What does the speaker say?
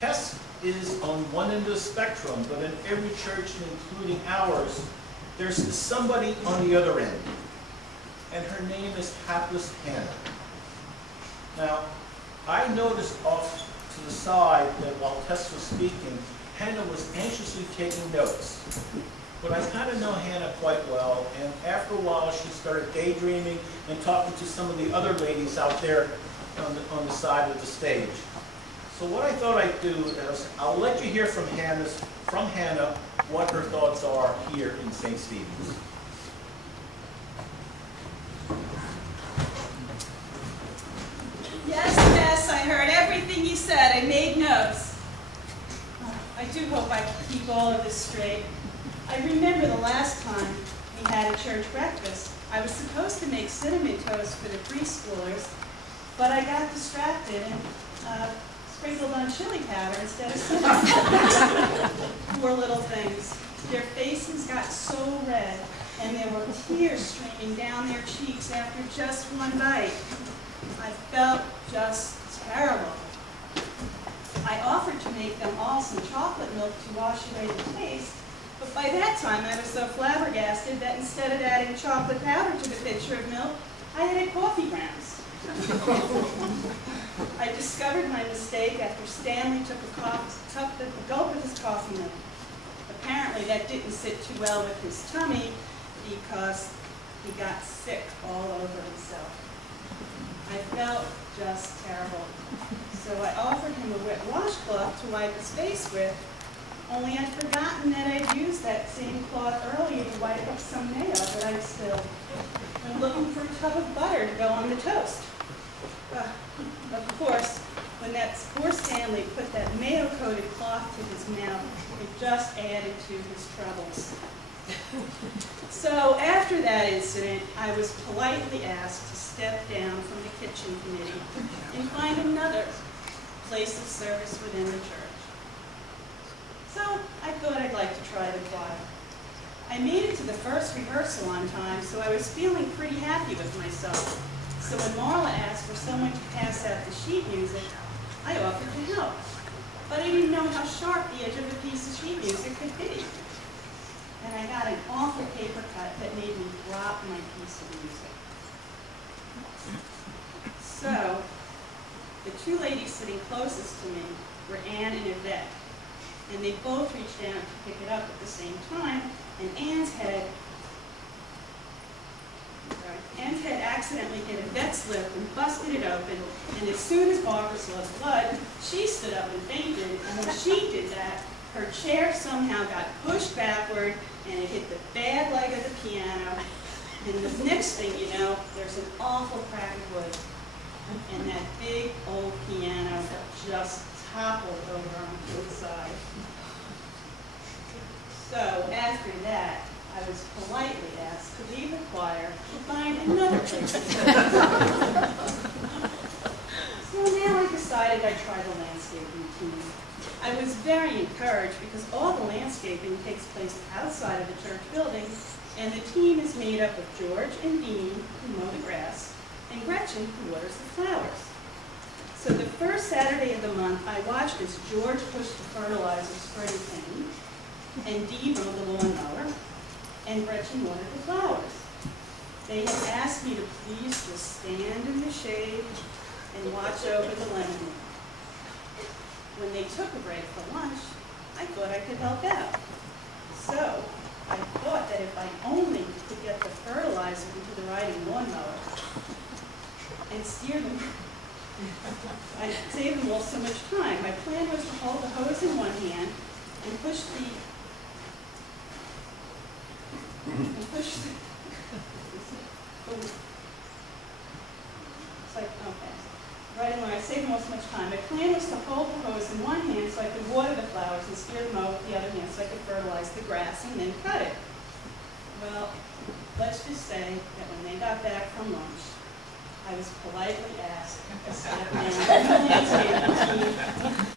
Tess is on one end of the spectrum, but in every church, including ours, there's somebody on the other end. And her name is hapless Hannah. Now, I noticed off to the side that while Tess was speaking, Hannah was anxiously taking notes. But I kind of know Hannah quite well, and after a while she started daydreaming and talking to some of the other ladies out there on the side of the stage. So what I thought I'd do is I'll let you hear from Hannah what her thoughts are here in St. Stephen's. Yes, I heard everything you said. I made notes. I do hope I can keep all of this straight. I remember the last time we had a church breakfast. I was supposed to make cinnamon toast for the preschoolers, but I got distracted and sprinkled on chili powder instead of cinnamon. Poor little things. Their faces got so red, and there were tears streaming down their cheeks after just one bite. I felt just terrible. I offered to make them all some chocolate milk to wash away the taste, but by that time I was so flabbergasted that instead of adding chocolate powder to the pitcher of milk, I added coffee grounds. I discovered my mistake after Stanley took a gulp of his coffee milk. Apparently that didn't sit too well with his tummy because he got sick all over himself. I felt just terrible. So I offered him a wet washcloth to wipe his face with, only I'd forgotten that I'd used that same cloth earlier to wipe up some mayo that I'd spilled when looking for a tub of butter to go on the toast. Of course, when that poor Stanley put that mayo-coated cloth to his mouth, it just added to his troubles. So after that incident, I was politely asked to step down from the kitchen committee and find another place of service within the church. So I thought I'd like to try the choir. I made it to the first rehearsal on time, so I was feeling pretty happy with myself. So when Marla asked for someone to pass out the sheet music, I offered to help. But I didn't know how sharp the edge of a piece of sheet music could be. And I got an awful paper cut that made me drop my piece of music. So, the two ladies sitting closest to me were Anne and Yvette. And they both reached down to pick it up at the same time, and Anne's head accidentally hit Yvette's lip and busted it open, and as soon as Barbara saw the blood, she stood up and fainted, and when she did that, her chair somehow got pushed backward, and it hit the bad leg of the piano, and the next thing you know, there's an awful crack of wood, and that big old piano just toppled over onto its side. So after that, I was politely asked to leave the choir to find another place to serve. So now I decided I'd try the landscaping team. I was very encouraged because all the landscaping takes place outside of the church building, and the team is made up of George and Dean, who mow the grass, and Gretchen, who waters the flowers. So the first Saturday of the month, I watched as George pushed the fertilizers for anything, and Dee mowed the lawnmower, and Gretchen watered the flowers. They had asked me to please just stand in the shade and watch over the lemon. When they took a break for lunch, I thought I could help out. So I thought that if I only could get the fertilizer into the riding lawnmower and steer them, I'd save them all so much time. My plan was to hold the hose in one hand and push the Riding where I saved them all so much time. My plan was to hold the hose in one hand so I could water the flowers and steer them over with the other hand so I could fertilize the grass and then cut it. Well, let's just say that when they got back from lunch, I was politely asked to step down from the landscaping team